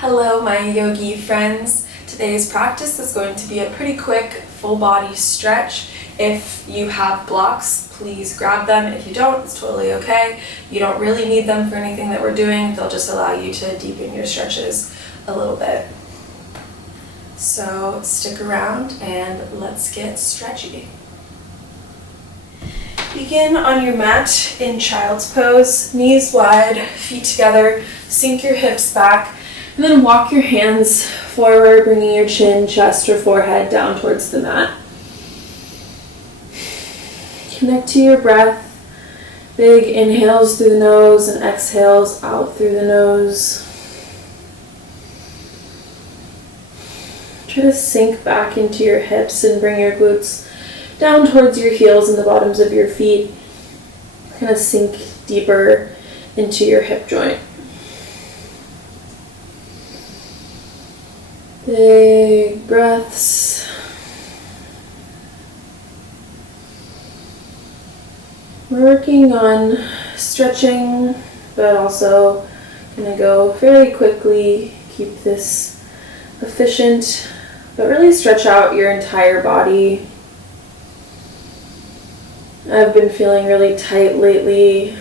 Hello my yogi friends. Today's practice is going to be a pretty quick full body stretch. If you have blocks, please grab them. If you don't, it's totally okay. You don't really need them for anything that we're doing. They'll just allow you to deepen your stretches a little bit. So stick around and let's get stretchy. Begin on your mat in child's pose, knees wide, feet together, sink your hips back, and then walk your hands forward, bringing your chin, chest, or forehead down towards the mat. Connect to your breath. Big inhales through the nose and exhales out through the nose. Try to sink back into your hips and bring your glutes down towards your heels and the bottoms of your feet. Kind of sink deeper into your hip joint. Big breaths. We're working on stretching, but also going to go very quickly. Keep this efficient, but really stretch out your entire body. I've been feeling really tight lately.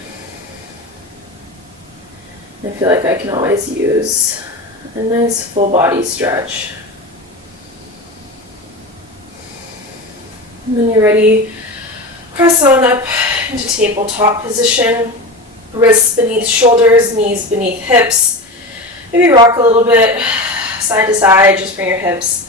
I feel like I can always use a nice full body stretch. And when you're ready, press on up into tabletop position. Wrists beneath shoulders, knees beneath hips. Maybe rock a little bit side to side. Just bring your hips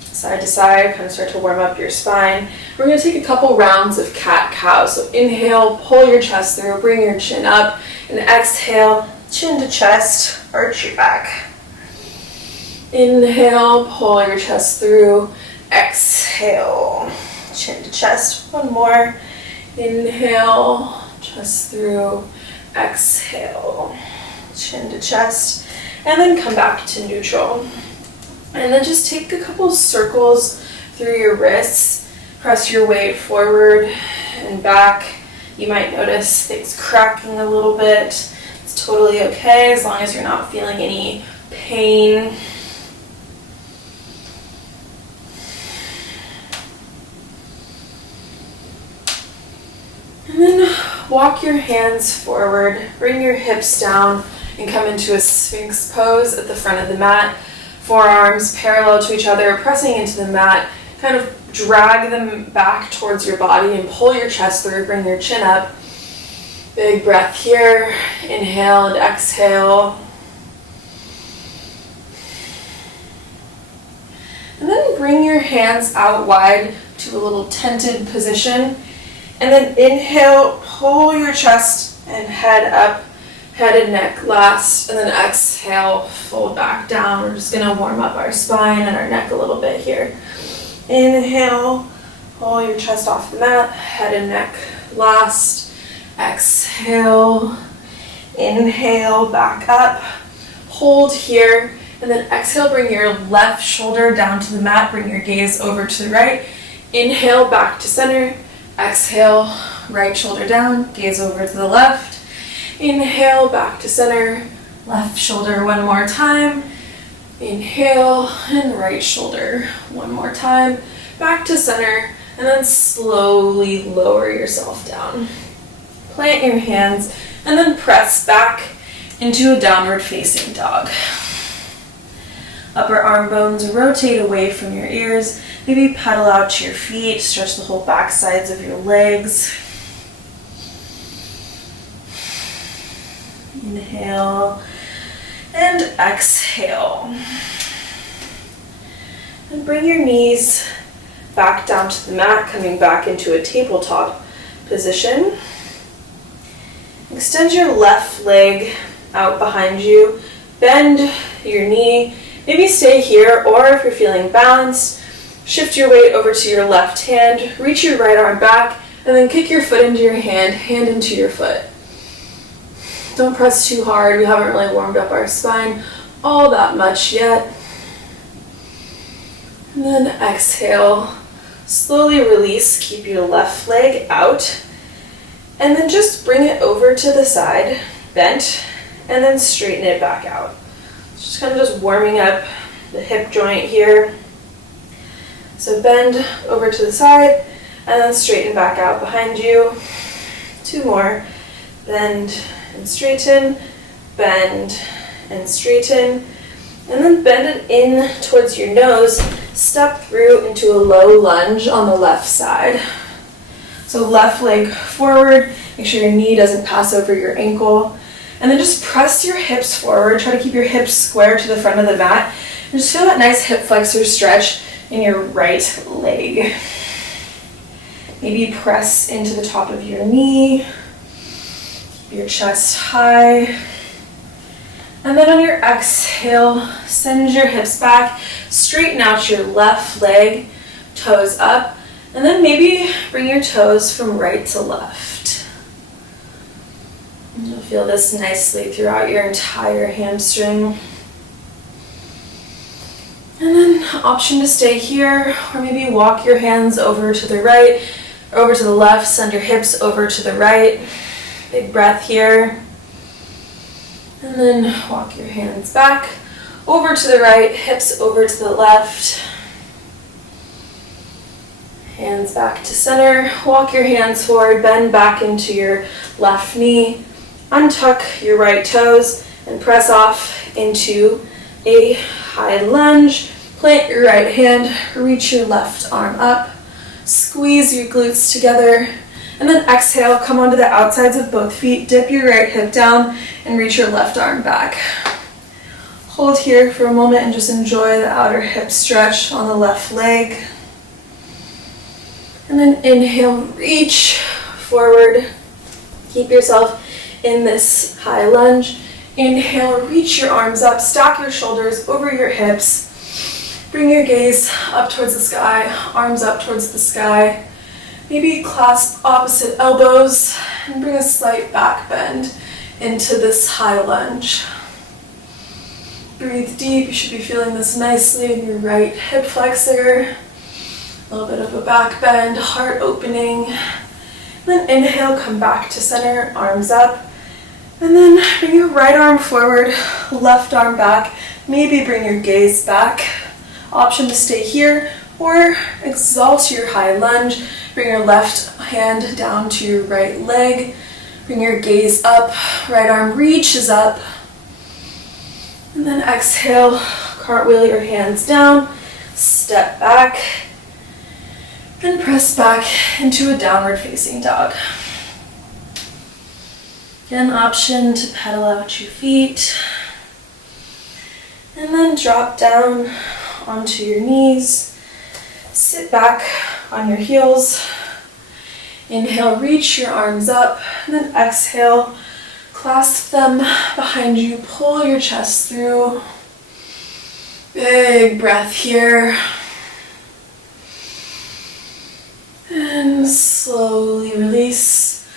side to side, kind of start to warm up your spine. We're going to take a couple rounds of cat-cow. So inhale, pull your chest through, bring your chin up, and exhale, chin to chest, arch your back. Inhale, pull your chest through, exhale, chin to chest. One more. Inhale, chest through, exhale, chin to chest, and then come back to neutral. And then just take a couple circles through your wrists. Press your weight forward and back. You might notice things cracking a little bit. It's totally okay as long as you're not feeling any pain. And then walk your hands forward. Bring your hips down and come into a Sphinx pose at the front of the mat. Forearms parallel to each other, pressing into the mat. Kind of drag them back towards your body and pull your chest through. Bring your chin up. Big breath here. Inhale and exhale. And then bring your hands out wide to a little tented position. And then inhale, pull your chest and head up. Head and neck last, and then exhale, fold back down. We're just gonna warm up our spine and our neck a little bit here. Inhale, pull your chest off the mat, head and neck last. Exhale, inhale, back up, hold here, and then exhale, bring your left shoulder down to the mat, bring your gaze over to the right. Inhale, back to center. Exhale, right shoulder down, gaze over to the left. Inhale, back to center, left shoulder one more time. Inhale, and right shoulder one more time. Back to center, and then slowly lower yourself down. Plant your hands, and then press back into a downward facing dog. Upper arm bones rotate away from your ears. Maybe pedal out to your feet, stretch the whole back sides of your legs. Inhale and exhale. And bring your knees back down to the mat, coming back into a tabletop position. Extend your left leg out behind you. Bend your knee. Maybe stay here, or if you're feeling balanced, shift your weight over to your left hand. Reach your right arm back, and then kick your foot into your hand, hand into your foot. Don't press too hard. We haven't really warmed up our spine all that much yet. And then exhale. Slowly release. Keep your left leg out. And then just bring it over to the side, bent, and then straighten it back out. Just kind of just warming up the hip joint here. So bend over to the side and then straighten back out behind you. 2 more. Bend and straighten, bend and straighten, and then bend it in towards your nose. Step through into a low lunge on the left side. So left leg forward, make sure your knee doesn't pass over your ankle. And then just press your hips forward. Try to keep your hips square to the front of the mat. And just feel that nice hip flexor stretch in your right leg. Maybe press into the top of your knee. Keep your chest high. And then on your exhale, send your hips back. Straighten out your left leg, toes up. And then maybe bring your toes from right to left. And you'll feel this nicely throughout your entire hamstring. And then option to stay here, or maybe walk your hands over to the right, over to the left, send your hips over to the right. Big breath here. And then walk your hands back, over to the right, hips over to the left. Hands back to center, walk your hands forward, bend back into your left knee, untuck your right toes, and press off into a high lunge. Plant your right hand, reach your left arm up, squeeze your glutes together, and then exhale, come onto the outsides of both feet, dip your right hip down, and reach your left arm back. Hold here for a moment and just enjoy the outer hip stretch on the left leg. And then inhale, reach forward. Keep yourself in this high lunge. Inhale, reach your arms up, stack your shoulders over your hips. Bring your gaze up towards the sky, arms up towards the sky. Maybe clasp opposite elbows and bring a slight back bend into this high lunge. Breathe deep. You should be feeling this nicely in your right hip flexor. A little bit of a back bend, heart opening. Then inhale, come back to center, arms up. And then bring your right arm forward, left arm back. Maybe bring your gaze back. Option to stay here or exalt your high lunge. Bring your left hand down to your right leg. Bring your gaze up, right arm reaches up. And then exhale, cartwheel your hands down, step back, and press back into a downward facing dog. Again, option to pedal out your feet. And then drop down onto your knees. Sit back on your heels. Inhale, reach your arms up. And then exhale, clasp them behind you. Pull your chest through. Big breath here. And slowly release.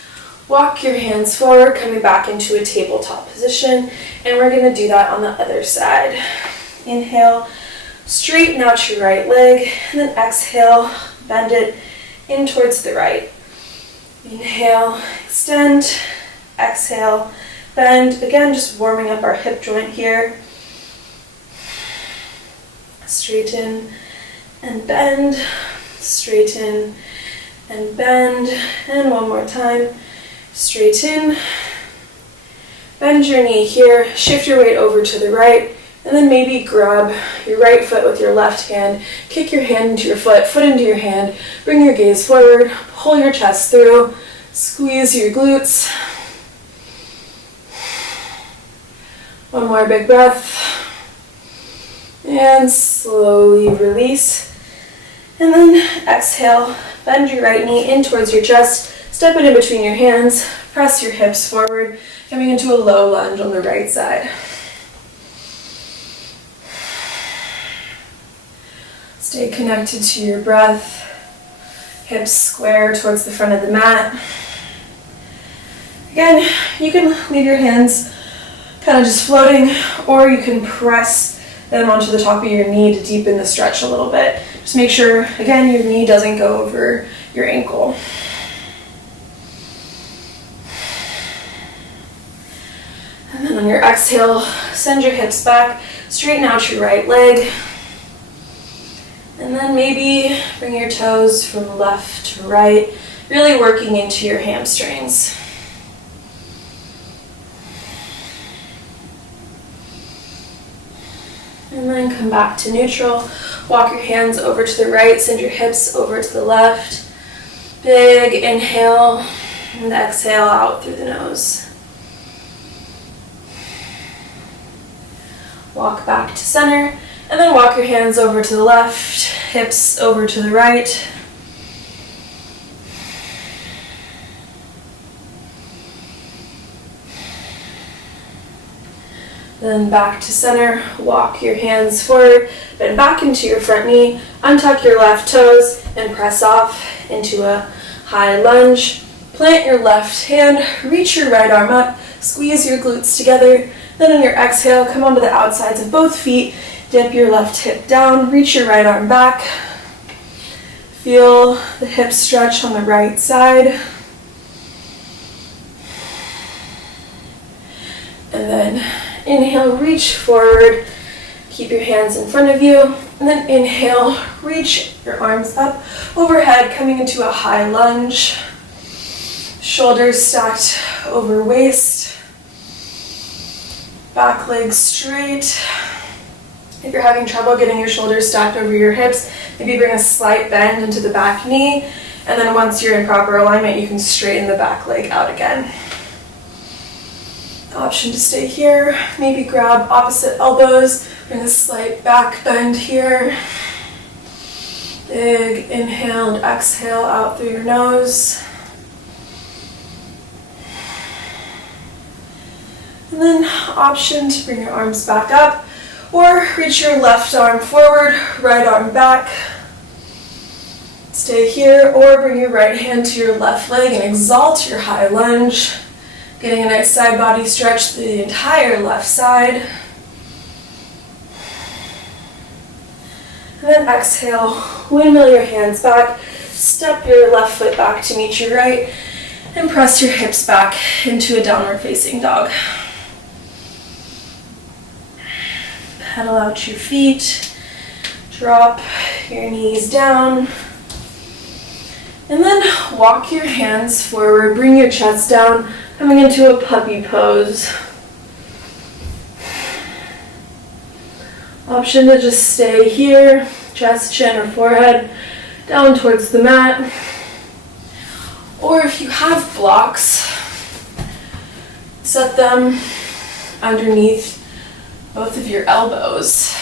Walk your hands forward, coming back into a tabletop position. And we're going to do that on the other side. Inhale, straighten out your right leg. And then exhale, bend it in towards the right. Inhale, extend. Exhale, bend. Again, just warming up our hip joint here. Straighten and bend. Straighten and bend. And one more time. Straighten. Bend your knee here. Shift your weight over to the right. And then maybe grab your right foot with your left hand. Kick your hand into your foot into your hand. Bring your gaze forward. Pull your chest through. Squeeze your glutes. One more big breath. And slowly release. And then exhale. Bend your right knee in towards your chest. Step it in between your hands. Press your hips forward. Coming into a low lunge on the right side. Stay connected to your breath. Hips square towards the front of the mat. Again, you can leave your hands kind of just floating, or you can press them onto the top of your knee to deepen the stretch a little bit. Just make sure, again, your knee doesn't go over your ankle. And then on your exhale, send your hips back, straighten out your right leg. And then maybe bring your toes from left to right, really working into your hamstrings. And then come back to neutral. Walk your hands over to the right, send your hips over to the left. Big inhale and exhale out through the nose. Walk back to center, and then walk your hands over to the left, hips over to the right. Then back to center, walk your hands forward, bend back into your front knee, untuck your left toes, and press off into a high lunge. Plant your left hand, reach your right arm up, squeeze your glutes together. Then on your exhale, come onto the outsides of both feet, dip your left hip down, reach your right arm back. Feel the hip stretch on the right side. And then inhale, reach forward, keep your hands in front of you, and then inhale, reach your arms up overhead, coming into a high lunge. Shoulders stacked over waist, back leg straight. If you're having trouble getting your shoulders stacked over your hips, maybe bring a slight bend into the back knee, and then once you're in proper alignment, you can straighten the back leg out again. Option to stay here, maybe grab opposite elbows, bring a slight back bend here. Big inhale and exhale out through your nose. And then option to bring your arms back up, or reach your left arm forward, right arm back. Stay here, or bring your right hand to your left leg and exalt your high lunge. Getting a nice side body stretch through the entire left side. And then exhale, windmill your hands back, step your left foot back to meet your right, and press your hips back into a downward facing dog. Pedal out your feet, drop your knees down, and then walk your hands forward, bring your chest down, coming into a puppy pose. Option to just stay here, chest, chin, or forehead, down towards the mat. Or if you have blocks, set them underneath both of your elbows.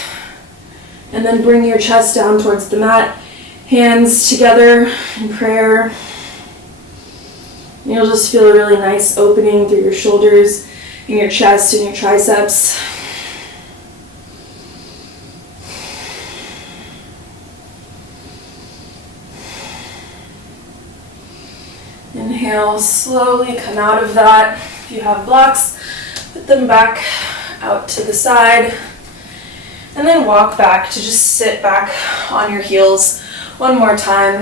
And then bring your chest down towards the mat, hands together in prayer. You'll just feel a really nice opening through your shoulders, in your chest, and your triceps. Inhale, slowly come out of that. If you have blocks, put them back out to the side. And then walk back to just sit back on your heels one more time.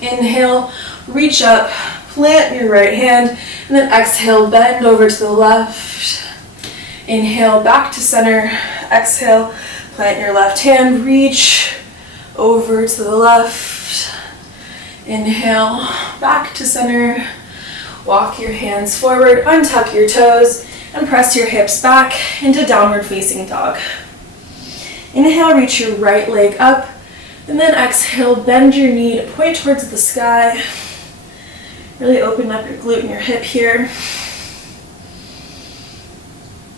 Inhale, reach up, plant your right hand, and then exhale, bend over to the left. Inhale, back to center. Exhale, plant your left hand, reach over to the left. Inhale, back to center. Walk your hands forward, untuck your toes, and press your hips back into downward facing dog. Inhale, reach your right leg up, and then exhale, bend your knee to point towards the sky. Really open up your glute and your hip here.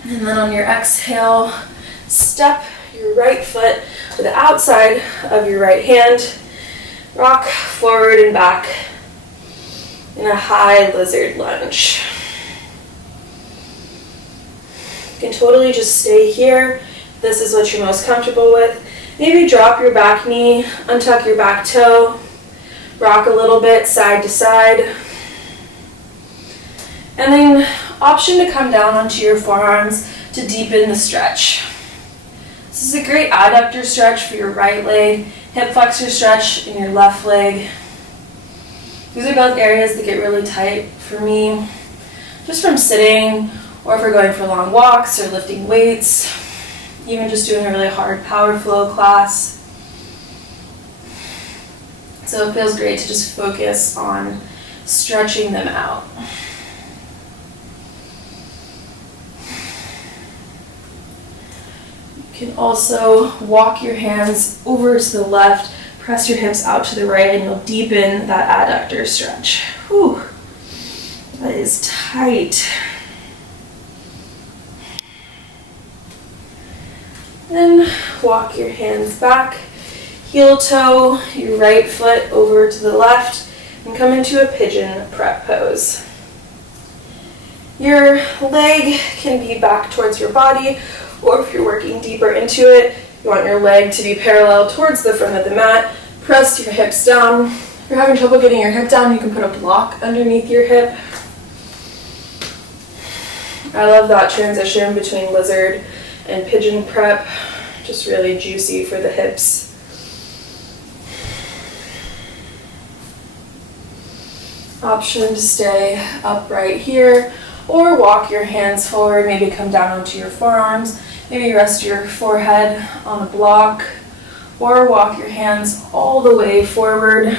And then on your exhale, step your right foot to the outside of your right hand. Rock forward and back in a high lizard lunge. You can totally just stay here if this is what you're most comfortable with. Maybe drop your back knee, untuck your back toe, rock a little bit side to side. And then option to come down onto your forearms to deepen the stretch. This is a great adductor stretch for your right leg, hip flexor stretch in your left leg. These are both areas that get really tight for me, just from sitting or if we're going for long walks or lifting weights, even just doing a really hard power flow class. So it feels great to just focus on stretching them out. You can also walk your hands over to the left, press your hips out to the right, and you'll deepen that adductor stretch. Whew, that is tight. Then walk your hands back, heel toe your right foot over to the left, and come into a pigeon prep pose. Your leg can be back towards your body, or if you're working deeper into it, you want your leg to be parallel towards the front of the mat. Press your hips down. If you're having trouble getting your hip down, you can put a block underneath your hip. I love that transition between lizard and pigeon prep, just really juicy for the hips. Option to stay upright here, or walk your hands forward, maybe come down onto your forearms, maybe rest your forehead on a block, or walk your hands all the way forward,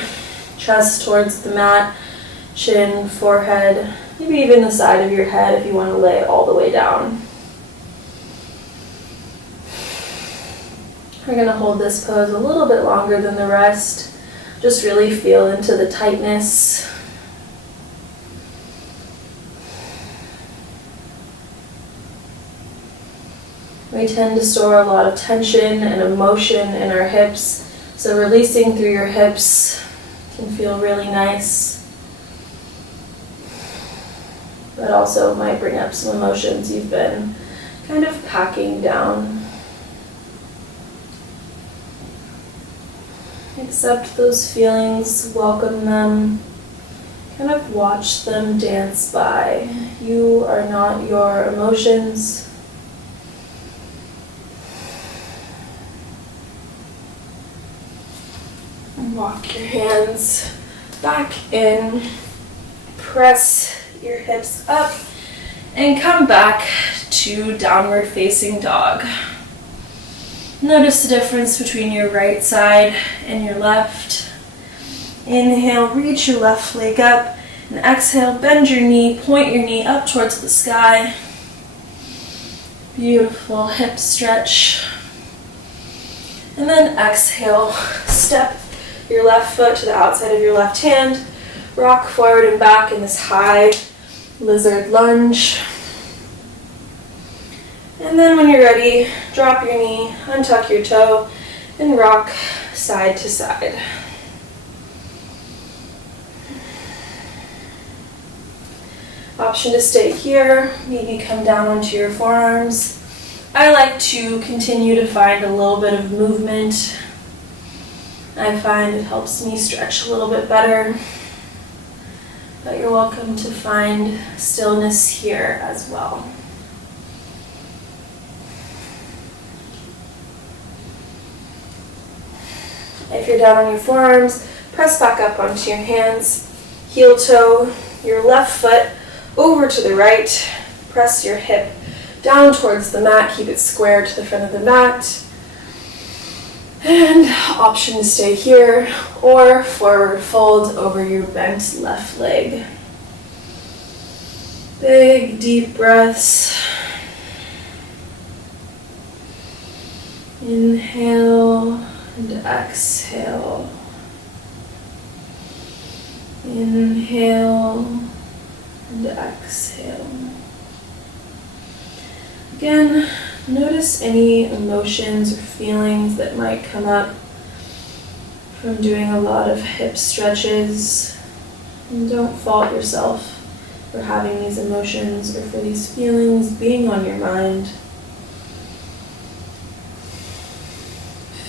chest towards the mat, chin, forehead, maybe even the side of your head if you want to lay all the way down. We're going to hold this pose a little bit longer than the rest. Just really feel into the tightness. We tend to store a lot of tension and emotion in our hips, so releasing through your hips can feel really nice, but also might bring up some emotions you've been kind of packing down. Accept those feelings, welcome them, kind of watch them dance by. You are not your emotions. Walk your hands back in, press your hips up, and come back to downward facing dog. Notice the difference between your right side and your left. Inhale, reach your left leg up, and exhale, bend your knee, point your knee up towards the sky. Beautiful hip stretch. And then exhale, step your left foot to the outside of your left hand, rock forward and back in this high lizard lunge. And then when you're ready, drop your knee, untuck your toe, and rock side to side. Option to stay here, maybe come down onto your forearms. I like to continue to find a little bit of movement. I find it helps me stretch a little bit better, but you're welcome to find stillness here as well. If you're down on your forearms, press back up onto your hands, heel toe your left foot over to the right, press your hip down towards the mat, keep it square to the front of the mat. And option to stay here or forward fold over your bent left leg. Big deep breaths. Inhale and exhale. Inhale and exhale. Again, notice any emotions or feelings that might come up from doing a lot of hip stretches. And don't fault yourself for having these emotions or for these feelings being on your mind.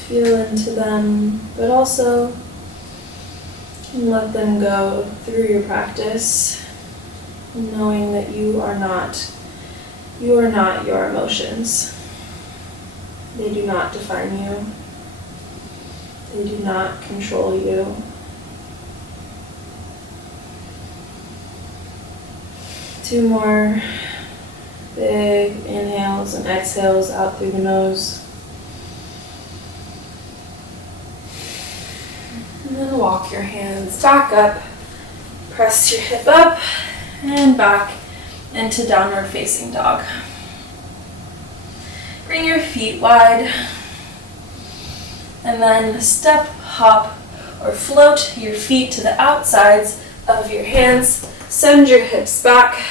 Feel into them, but also let them go through your practice, knowing that you are not your emotions. They do not define you. They do not control you. Two more Big inhales and exhales out through the nose. And then walk your hands back up. Press your hip up and back into downward facing dog. Bring your feet wide. And then step, hop, or float your feet to the outsides of your hands. Send your hips back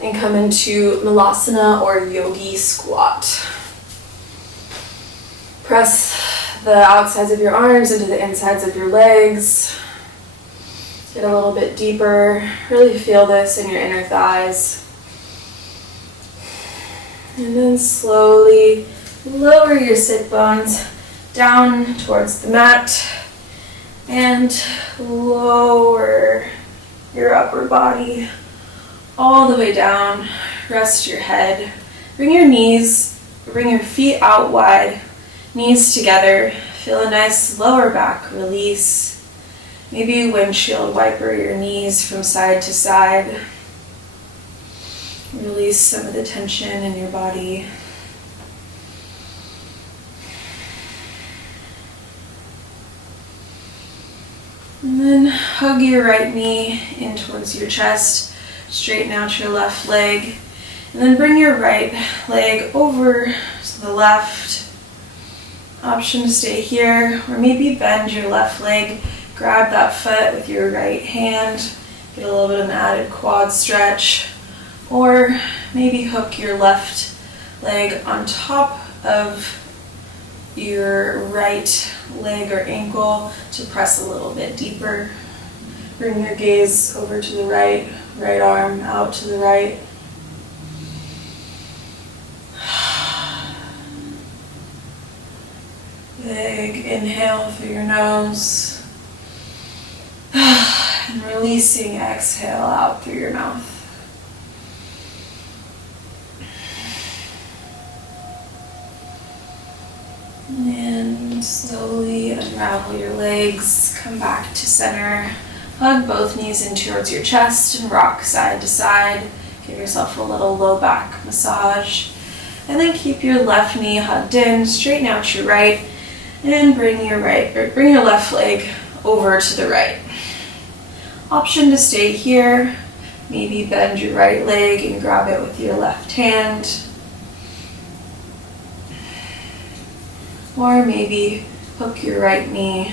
and come into Malasana or yogi squat. Press the outsides of your arms into the insides of your legs. Get a little bit deeper. Really feel this in your inner thighs. And then slowly lower your sit bones down towards the mat and lower your upper body all the way down. Rest your head. Bring your feet out wide, knees together. Feel a nice lower back release. Maybe windshield wiper your knees from side to side. Release some of the tension in your body. And then hug your right knee in towards your chest. Straighten out your left leg. And then bring your right leg over to the left. Option to stay here, or maybe bend your left leg. Grab that foot with your right hand. Get a little bit of an added quad stretch. Or maybe hook your left leg on top of your right leg or ankle to press a little bit deeper. Bring your gaze over to the right, right arm out to the right. Big inhale through your nose. And releasing exhale out through your mouth. And slowly unravel your legs, come back to center, hug both knees in towards your chest and rock side to side. Give yourself a little low back massage. And then keep your left knee hugged in, straighten out your right, and bring your left leg over to the right. Option to stay here, maybe bend your right leg and grab it with your left hand. Or maybe hook your right knee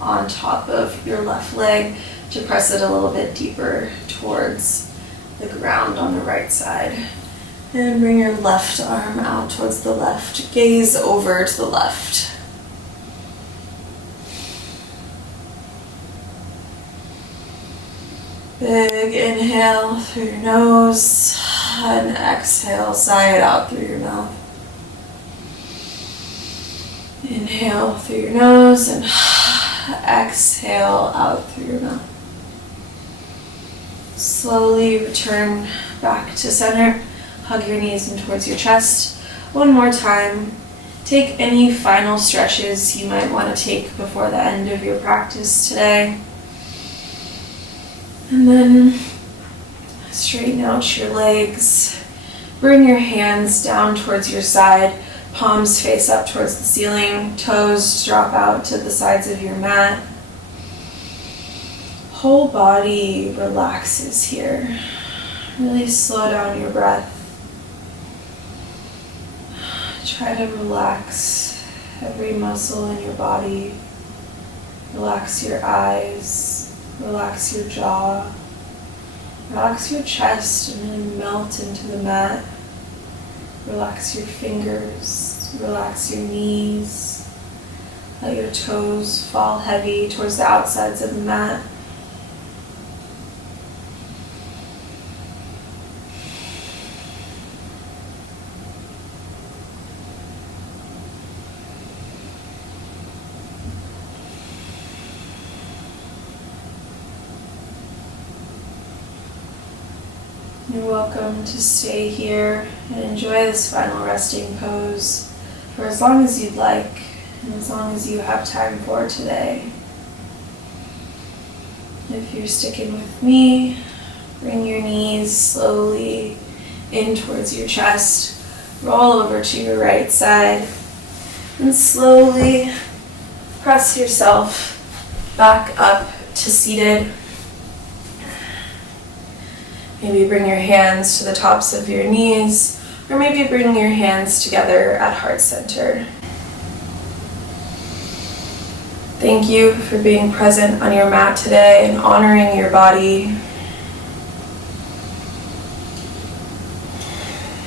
on top of your left leg to press it a little bit deeper towards the ground on the right side. And bring your left arm out towards the left. Gaze over to the left. Big inhale through your nose and exhale, sigh it out through your mouth. Inhale through your nose and exhale out through your mouth. Slowly return back to center. Hug your knees in towards your chest. One more time. Take any final stretches you might want to take before the end of your practice today. And then straighten out your legs. Bring your hands down towards your side. Palms face up towards the ceiling. Toes drop out to the sides of your mat. Whole body relaxes here. Really slow down your breath. Try to relax every muscle in your body. Relax your eyes. Relax your jaw. Relax your chest and really melt into the mat. Relax your fingers. Relax your knees. Let your toes fall heavy towards the outsides of the mat. You're welcome to stay here and enjoy this final resting pose for as long as you'd like and as long as you have time for today. If you're sticking with me, bring your knees slowly in towards your chest. Roll over to your right side and slowly press yourself back up to seated. Maybe bring your hands to the tops of your knees, or maybe bring your hands together at heart center. Thank you for being present on your mat today and honoring your body.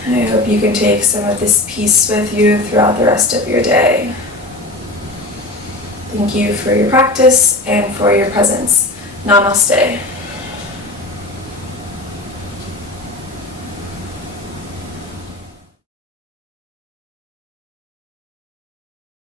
I hope you can take some of this peace with you throughout the rest of your day. Thank you for your practice and for your presence. Namaste.